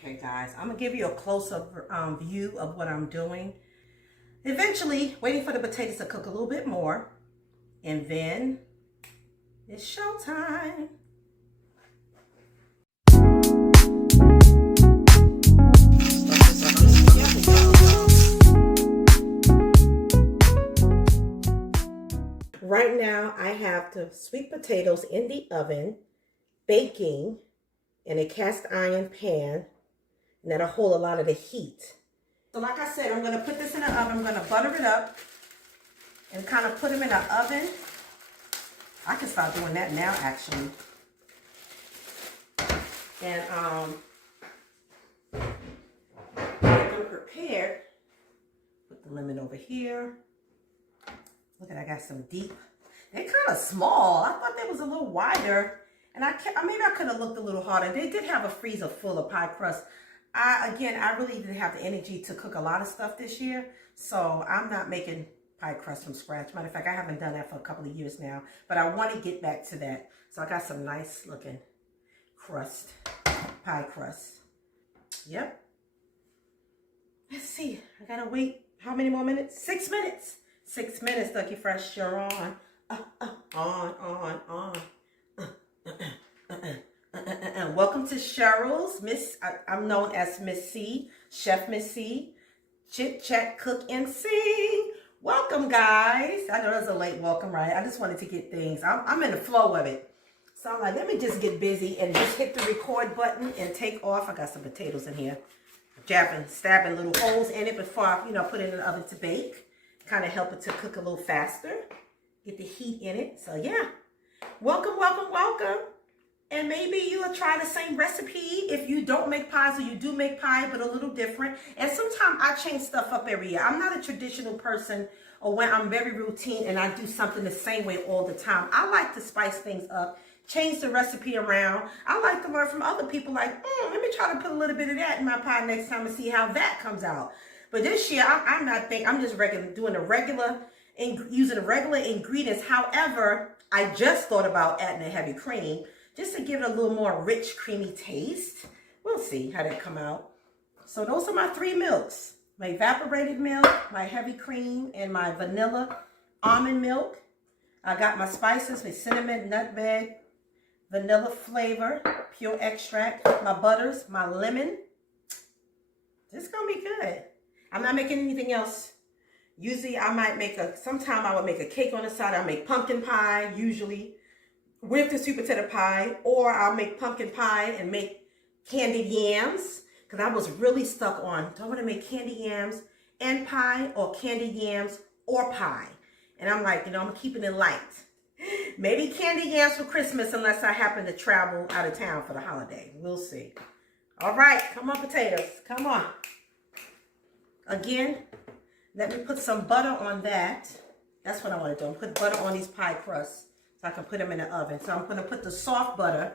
Okay guys, I'm gonna give you a close-up view of what I'm doing. Eventually, waiting for the potatoes to cook a little bit more, and then it's showtime. Right now, I have the sweet potatoes in the oven, baking in a cast iron pan, and that'll hold a lot of the heat. So like I said, I'm going to put this in the oven. I'm going to butter it up and kind of put them in the oven. I can start doing that now, actually. And get them prepared. Put the lemon over here. Look at, I got some deep. They're kind of small. I thought they was a little wider. And maybe I could have looked a little harder. They did have a freezer full of pie crust. I really didn't have the energy to cook a lot of stuff this year. So I'm not making pie crust from scratch. Matter of fact, I haven't done that for a couple of years now. But I want to get back to that. So I got some nice looking crust, pie crust. Yep. Let's see. I got to wait how many more minutes? 6 minutes. 6 minutes, Lucky Fresh, you're on. On. Welcome to Cheryl's. I'm known as Miss C, Chef Miss C. Chit Chat, Cook, and Sing. Welcome, guys. I know that's a late welcome, right? I just wanted to get things. I'm in the flow of it. So I'm like, let me just get busy and just hit the record button and take off. I got some potatoes in here. Stabbing little holes in it before I, put it in the oven to bake. Kind of help it to cook a little faster. Get the heat in it. So yeah. Welcome. And maybe you'll try the same recipe if you don't make pies or you do make pie, but a little different. And sometimes I change stuff up every year. I'm not a traditional person, or when I'm very routine and I do something the same way all the time. I like to spice things up, change the recipe around. I like to learn from other people like, let me try to put a little bit of that in my pie next time and see how that comes out. But this year, I'm just using the regular ingredients. However, I just thought about adding a heavy cream just to give it a little more rich, creamy taste. We'll see how that come out. So those are my 3 milks. My evaporated milk, my heavy cream, and my vanilla almond milk. I got my spices with cinnamon, nutmeg, vanilla flavor, pure extract, my butters, my lemon. This is going to be good. I'm not making anything else. Usually sometime I would make a cake on the side. I'll make pumpkin pie, usually, with the sweet potato pie. Or I'll make pumpkin pie and make candied yams. Because I was really stuck on, do I want to make candied yams and pie, or candied yams or pie? And I'm like, I'm keeping it light. Maybe candied yams for Christmas unless I happen to travel out of town for the holiday. We'll see. All right, come on, potatoes. Come on. Again, let me put some butter on that. That's what I want to do. I'm put butter on these pie crusts so I can put them in the oven. So I'm going to put the soft butter,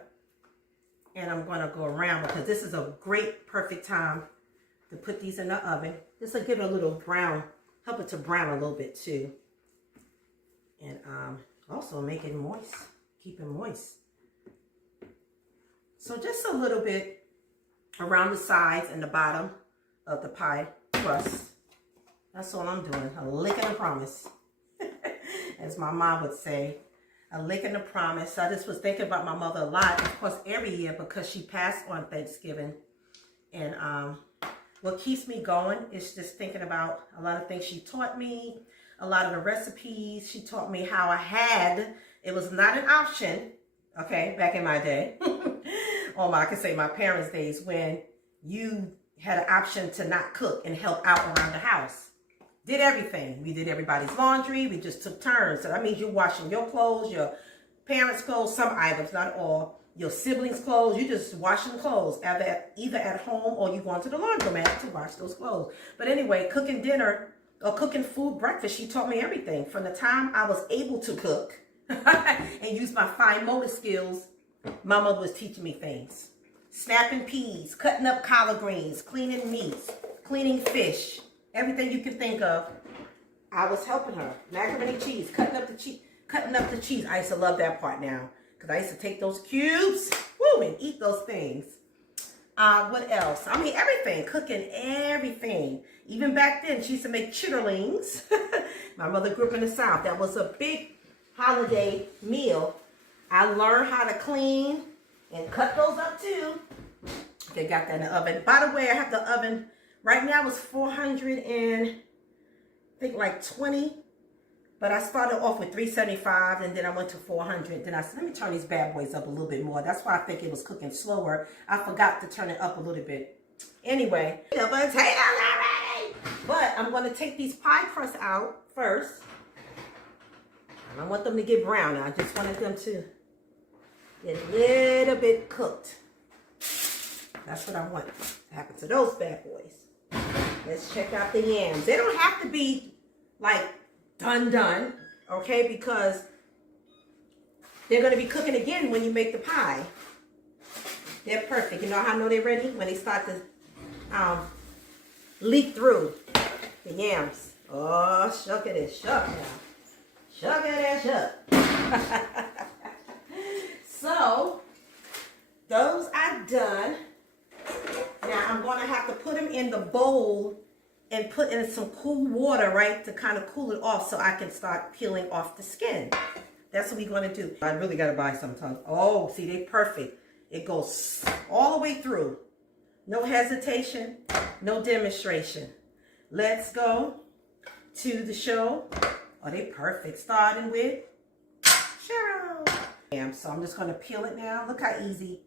and I'm going to go around because this is a great, perfect time to put these in the oven. This will give it a little brown, help it to brown a little bit too. And also make it moist, keep it moist. So just a little bit around the sides and the bottom of the pie crust. That's all I'm doing. A lick and a promise. As my mom would say, a lick and a promise. I just was thinking about my mother a lot, of course, every year, because she passed on Thanksgiving. And what keeps me going is just thinking about a lot of things she taught me, a lot of the recipes. She taught me how it was not an option, okay, back in my day. I can say my parents' days, when you had an option to not cook and help out around the house. Did everything. We did everybody's laundry. We just took turns. So that means you're washing your clothes, your parents' clothes, some items, not all. Your siblings' clothes. You just washing clothes, either at home or you going to the laundromat to wash those clothes. But anyway, cooking dinner or cooking food, breakfast, she taught me everything. From the time I was able to cook and use my fine motor skills, my mother was teaching me things. Snapping peas, cutting up collard greens, cleaning meats, cleaning fish, everything you can think of. I was helping her. Macaroni cheese, cutting up the cheese. I used to love that part now, because I used to take those cubes, and eat those things. What else? I mean, everything, cooking everything. Even back then, she used to make chitterlings. My mother grew up in the South. That was a big holiday meal. I learned how to clean and cut those up too. They got that in the oven. By the way, I have the oven right now. It's 400 and I think like 20. But I started off with 375 and then I went to 400. Then I said, let me turn these bad boys up a little bit more. That's why I think it was cooking slower. I forgot to turn it up a little bit. Anyway, the potatoes are ready. But I'm going to take these pie crusts out first. I don't want them to get brown. I just wanted them to get a little bit cooked. That's what I want to happen to those bad boys. Let's check out the yams. They don't have to be like done, okay? Because they're going to be cooking again when you make the pie. They're perfect. You know how I know they're ready? When they start to leak through the yams. Oh, shuck it is, shuck now. Shuck it is, shuck. So, those are done. Now, I'm going to have to put them in the bowl and put in some cool water, right, to kind of cool it off so I can start peeling off the skin. That's what we're going to do. I really got to buy some tongue. Oh, see, they're perfect. It goes all the way through. No hesitation, no demonstration. Let's go to the show. Oh, they perfect. Starting with Cheryl. So I'm just going to peel it now. Look how easy.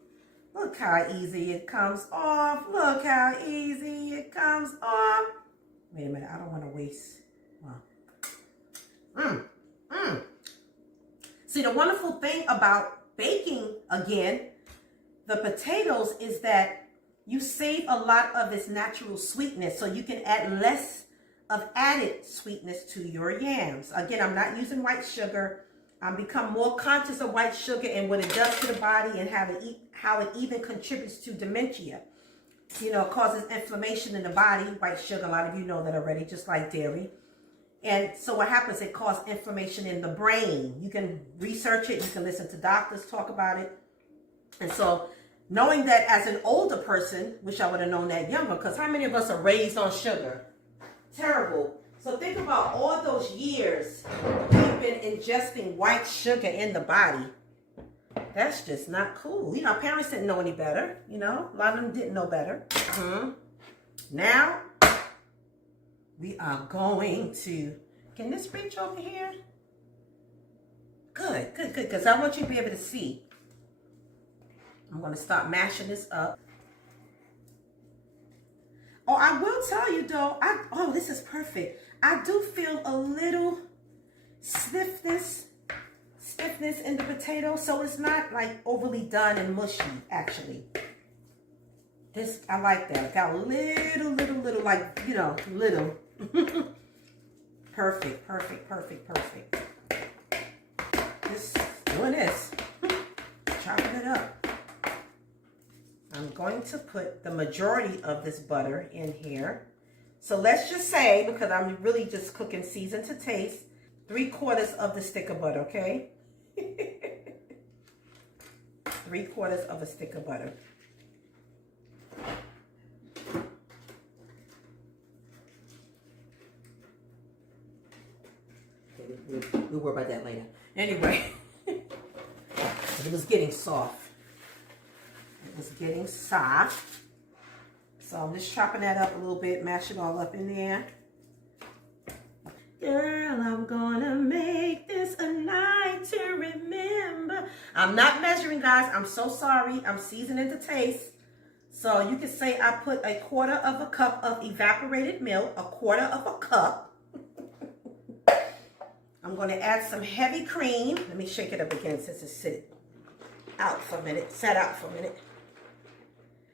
Look how easy it comes off. Look how easy it comes off. Wait a minute, I don't want to waste. Wow. See, the wonderful thing about baking, again, the potatoes is that you save a lot of its natural sweetness, so you can add less of added sweetness to your yams. Again, I'm not using white sugar. I'm become more conscious of white sugar and what it does to the body and how it even contributes to dementia. You know, it causes inflammation in the body. White sugar, a lot of you know that already, just like dairy. And so what happens, it causes inflammation in the brain. You can research it. You can listen to doctors talk about it. And so knowing that as an older person, wish I would have known that younger, because how many of us are raised on sugar? Terrible. So think about all those years we've been ingesting white sugar in the body. That's just not cool. You know, our parents didn't know any better. You know, a lot of them didn't know better. Now, we are going to, can this reach over here? Good, good, good, because I want you to be able to see. I'm going to start mashing this up. Oh, I will tell you though, oh, this is perfect. I do feel a little stiffness in the potato, so it's not like overly done and mushy, actually. This, I like that. Got a little, like, you know, little. Perfect, perfect, perfect, perfect. Just doing this. Chopping it up. I'm going to put the majority of this butter in here. So let's just say, because I'm really just cooking season to taste, 3/4 of the stick of butter, okay? 3/4 of a stick of butter. We'll worry about that later. Anyway, it was getting soft. It was getting soft. So I'm just chopping that up a little bit, mash it all up in there. Girl, I'm gonna make this a night to remember. I'm not measuring, guys. I'm so sorry. I'm seasoning to taste. So you can say I put 1/4 of a cup of evaporated milk, 1/4 of a cup. I'm going to add some heavy cream. Let me shake it up again since it's sat out for a minute.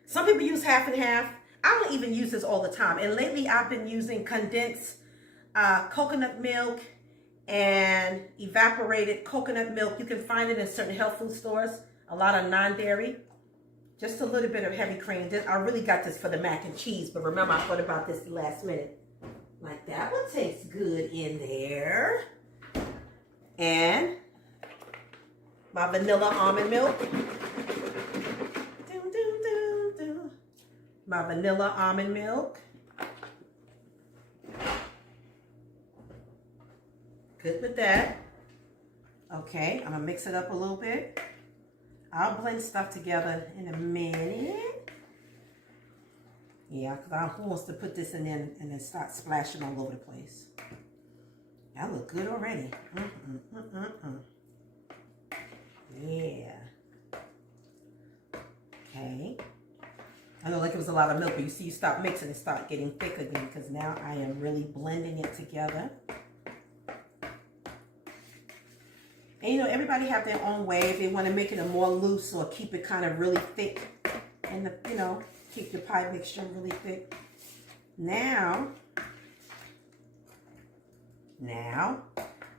Some people use half and half. I don't even use this all the time. And lately I've been using condensed coconut milk and evaporated coconut milk. You can find it in certain health food stores. A lot of non-dairy. Just a little bit of heavy cream. I really got this for the mac and cheese. But remember, I thought about this last minute. Like, that one tastes good in there. And my vanilla almond milk. my vanilla almond milk. Good with that. Okay, I'm gonna mix it up a little bit. I'll blend stuff together in a minute. Yeah, because who wants to put this in there and then start splashing all over the place? That look good already. Yeah. Okay. I know like it was a lot of milk, but you see you stop mixing and start getting thick again because now I am really blending it together. And you know, everybody have their own way. If they want to make it a more loose or keep it kind of really thick and, you know, keep your pie mixture really thick. Now,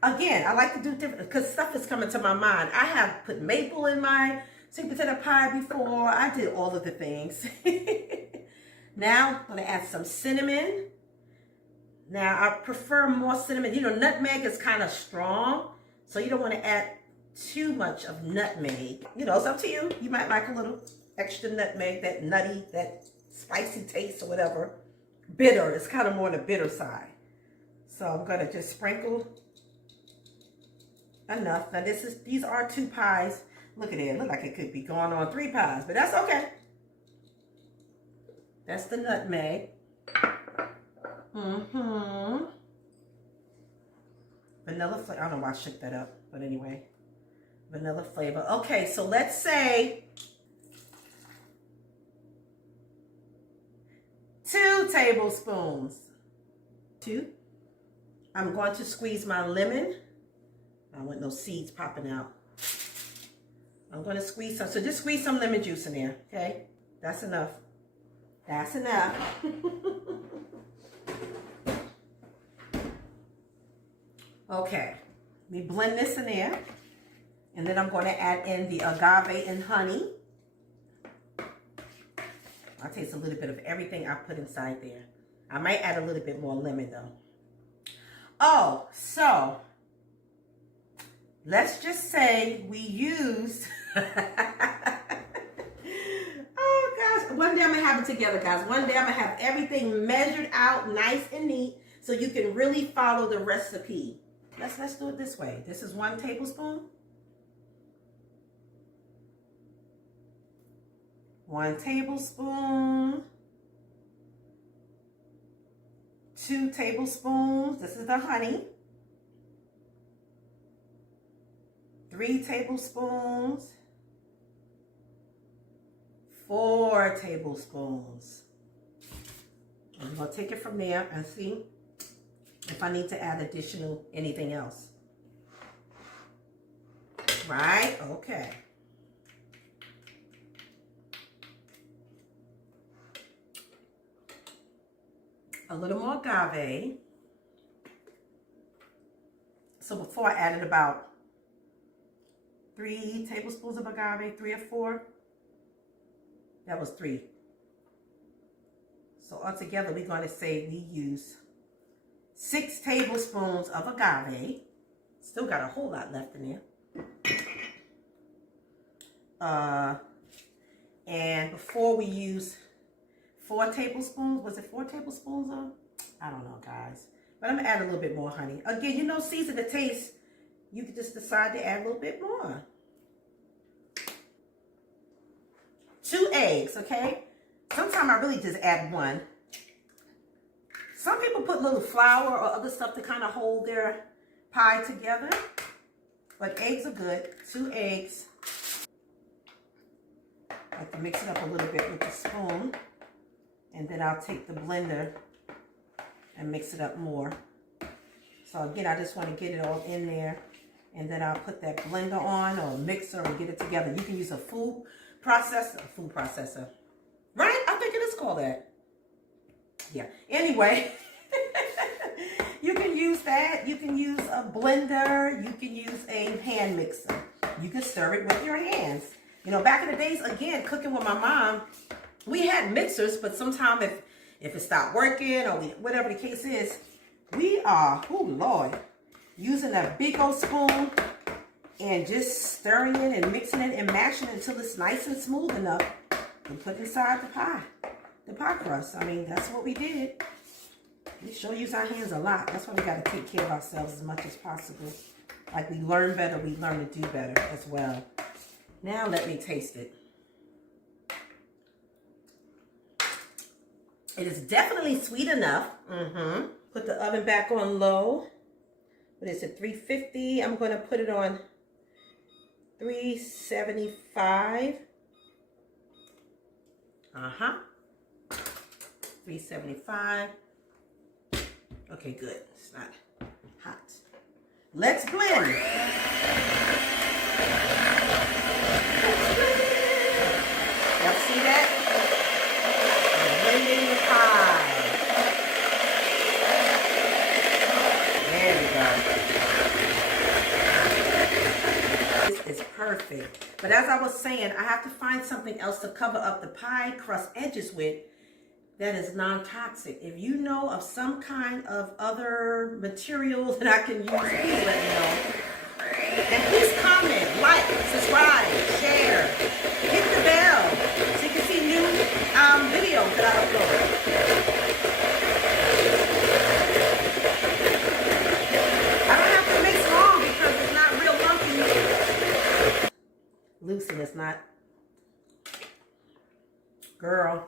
again, I like to do different because stuff is coming to my mind. I have put maple in my sweet potato pie before. I did all of the things. Now, I'm going to add some cinnamon. Now, I prefer more cinnamon. You know, nutmeg is kind of strong, so you don't want to add too much of nutmeg. You know, it's up to you. You might like a little extra nutmeg, that nutty, that spicy taste or whatever. Bitter, it's kind of more on the bitter side. So I'm going to just sprinkle enough. Now these are 2 pies. Look at it. Look like it could be going on 3 pies, but that's okay. That's the nutmeg. Vanilla flavor. I don't know why I shook that up, but anyway. Vanilla flavor. Okay, so let's say 2 tablespoons. 2. I'm going to squeeze my lemon. I don't want no seeds popping out. I'm going to squeeze some. So just squeeze some lemon juice in there, okay? That's enough. That's enough. Okay. Let me blend this in there. And then I'm going to add in the agave and honey. I'll taste a little bit of everything I put inside there. I might add a little bit more lemon though. Oh, so let's just say we used, oh gosh, one day I'm gonna have it together, guys. One day I'm gonna have everything measured out nice and neat so you can really follow the recipe. Let's do it this way. This is 1 tablespoon. 1 tablespoon. 2 tablespoons. This is the honey. 3 tablespoons. 4 tablespoons. I'm going to take it from there and see if I need to add additional anything else. Right? Okay. A little more agave. So before I added about 3 tablespoons of agave, 3 or 4. That was 3. So altogether, we're going to say we use 6 tablespoons of agave. Still got a whole lot left in there. And before we use 4 tablespoons, was it 4 tablespoons of? I don't know, guys. But I'm going to add a little bit more honey. Again, you know, season the taste. You can just decide to add a little bit more. 2 eggs, okay? Sometimes I really just add 1. Some people put little flour or other stuff to kind of hold their pie together. But eggs are good. 2 eggs. I like to mix it up a little bit with the spoon. And then I'll take the blender and mix it up more. So again, I just want to get it all in there. And then I'll put that blender on or mixer and get it together. You can use a food processor. Right? I think it is called that. Yeah. Anyway, you can use that. You can use a blender. You can use a hand mixer. You can stir it with your hands. You know, back in the days, again, cooking with my mom, we had mixers, but sometimes if it stopped working or whatever the case is, we are, oh Lord, using a big old spoon and just stirring it and mixing it and mashing it until it's nice and smooth enough to put inside the pie. the pie crust. I mean, that's what we did. We sure use our hands a lot. That's why we got to take care of ourselves as much as possible. Like we learn better, we learn to do better as well. Now let me taste it. It is definitely sweet enough. Put the oven back on low. What is it, 350? I'm going to put it on 375. 375. Okay, good. It's not hot. Let's blend. Y'all see that? I'm blending the pie. There we go. This is perfect. But as I was saying, I have to find something else to cover up the pie crust edges with that is non-toxic. If you know of some kind of other material that I can use, please let me know. And please comment, like, subscribe, share, hit the bell so you can see new videos that I upload. I don't have to mix long because it's not real lumpy. Loose and it's not. Girl.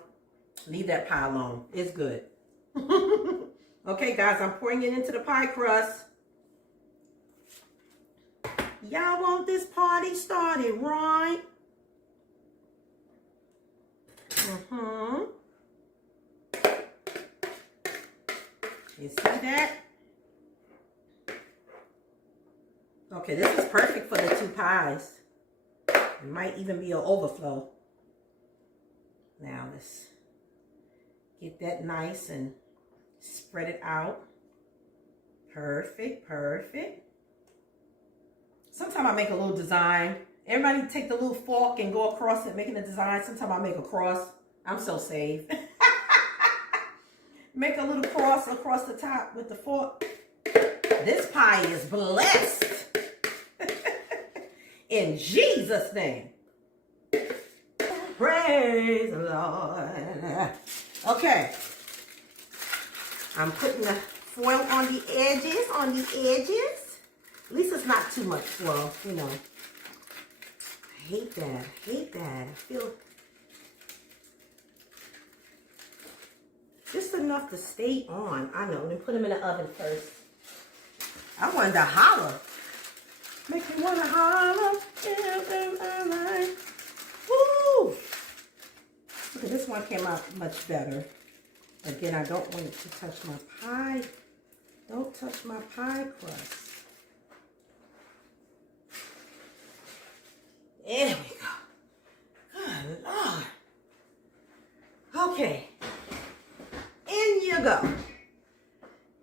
Leave that pie alone. It's good. Okay, guys, I'm pouring it into the pie crust. Y'all want this party started, right? You see that? Okay, this is perfect for the two pies. It might even be an overflow. Now, let's get that nice and spread it out. Perfect, perfect. Sometimes I make a little design. Everybody take the little fork and go across it, making a design. Sometimes I make a cross. I'm so safe. Make a little cross across the top with the fork. This pie is blessed. In Jesus' name. Praise the Lord. Okay. I'm putting the foil on the edges, At least it's not too much foil, you know. I hate that. I feel just enough to stay on. I know. Let me put them in the oven first. I wanted to holler. Make me want to holler. Woo! Okay, this one came out much better. Again, I don't want it to touch my pie. Don't touch my pie crust. There we go. Good Lord. Okay. In you go.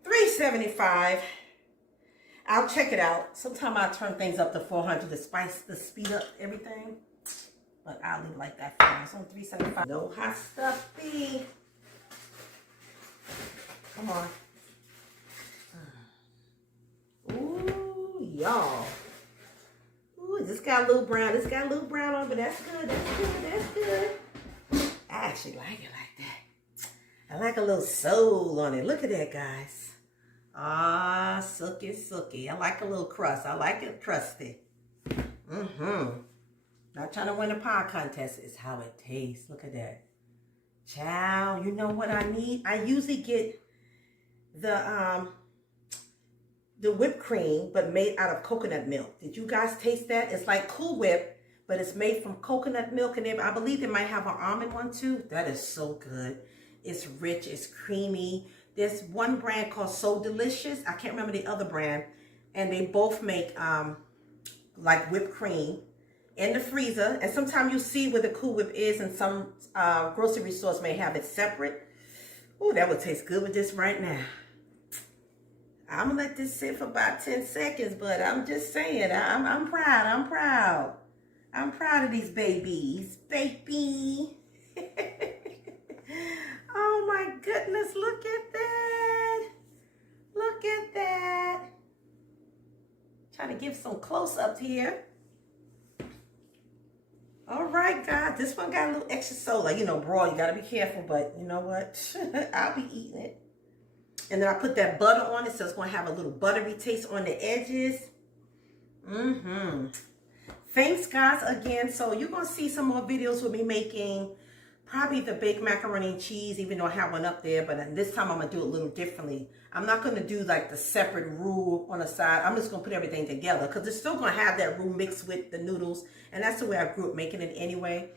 375. I'll check it out. Sometimes I turn things up to 400 to speed up everything. But I'll leave it like that for now. It's on 375. No hot stuff, B. Come on. Ooh, y'all. Ooh, this got a little brown. This got a little brown on, but that's good. That's good. I actually like it like that. I like a little soul on it. Look at that, guys. Ah, sooky. I like a little crust. I like it crusty. Not trying to win a pie contest. It's how it tastes. Look at that. Child, you know what I need? I usually get the whipped cream, but made out of coconut milk. Did you guys taste that? It's like Cool Whip, but it's made from coconut milk. And I believe they might have an almond one too. That is so good. It's rich. It's creamy. There's one brand called So Delicious. I can't remember the other brand. And they both make like whipped cream in the freezer. And sometimes you see where the Cool Whip is, and some grocery stores may have it separate. Ooh, that would taste good with this right now. I'm gonna let this sit for about 10 seconds, but I'm just saying, I'm proud. I'm proud of these babies. Baby. Oh my goodness, look at that. Look at that. Trying to give some close-ups here. All right, guys. this one got a little extra soda. You know, broil, you gotta be careful, but you know what? I'll be eating it. And then I put that butter on it, so it's gonna have a little buttery taste on the edges. Thanks, guys, again. So you're gonna see some more videos with me making probably the baked macaroni and cheese, even though I have one up there, but this time I'm gonna do it a little differently. I'm not gonna do like the separate roux on the side. I'm just gonna put everything together because it's still gonna have that roux mixed with the noodles, and that's the way I grew up making it anyway.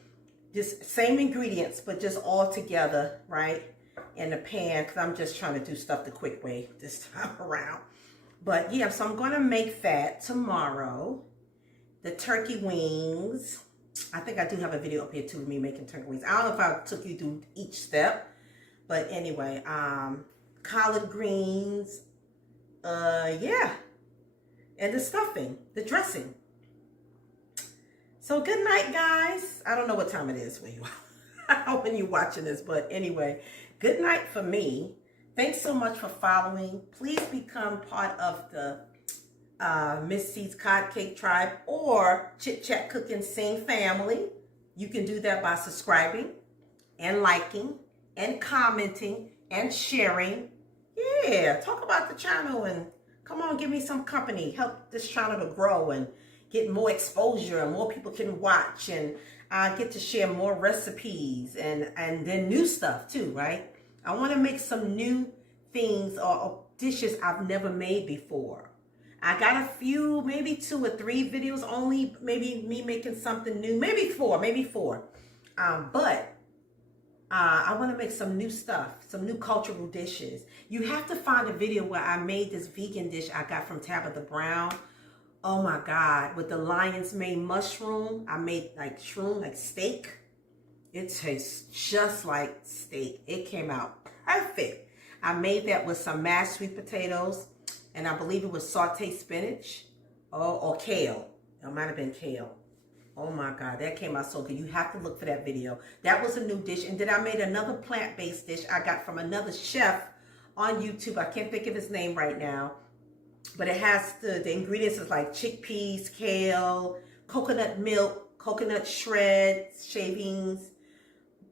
Just same ingredients, but just all together, right, in the pan, because I'm just trying to do stuff the quick way this time around. But yeah, so I'm gonna make that tomorrow. The turkey wings. I think I do have a video up here too of me making turkey wings. I don't know if I took you through each step, but anyway, collard greens, yeah, and the stuffing, the dressing. So good night, guys. I don't know what time it is when you're watching this, but anyway, good night for me. Thanks so much for following. Please become part of the Miss C's Cod Cake Tribe or Chit Chat Cook and Sing family. You can do that by subscribing and liking and commenting and sharing. Yeah, talk about the channel and come on, give me some company. Help this channel to grow and get more exposure and more people can watch, and I get to share more recipes and then new stuff too, right? I want to make some new things or dishes I've never made before. I got a few, maybe 2 or 3 videos only, maybe me making something new, maybe four. But I want to make some new stuff, some new cultural dishes. You have to find a video where I made this vegan dish I got from Tabitha Brown. Oh my God, with the lion's mane mushroom. I made like shroom, like steak. It tastes just like steak. It came out perfect. I made that with some mashed sweet potatoes, and I believe it was sauteed spinach or kale. It might have been kale. Oh my God, that came out so good. You have to look for that video. That was a new dish. And then I made another plant-based dish I got from another chef on YouTube. I can't think of his name right now. But it has the ingredients is like chickpeas, kale, coconut milk, coconut shreds, shavings,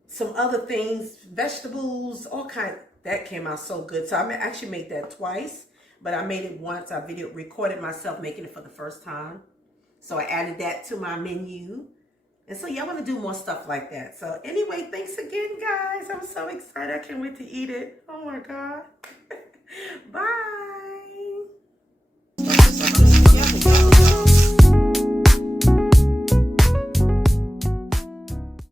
some other things, vegetables, all kinds. That came out so good. So I actually made that twice, but I made it once. I recorded myself making it for the first time. So I added that to my menu. And so yeah, I want to do more stuff like that. So anyway, thanks again, guys. I'm so excited. I can't wait to eat it. Oh my God. Bye.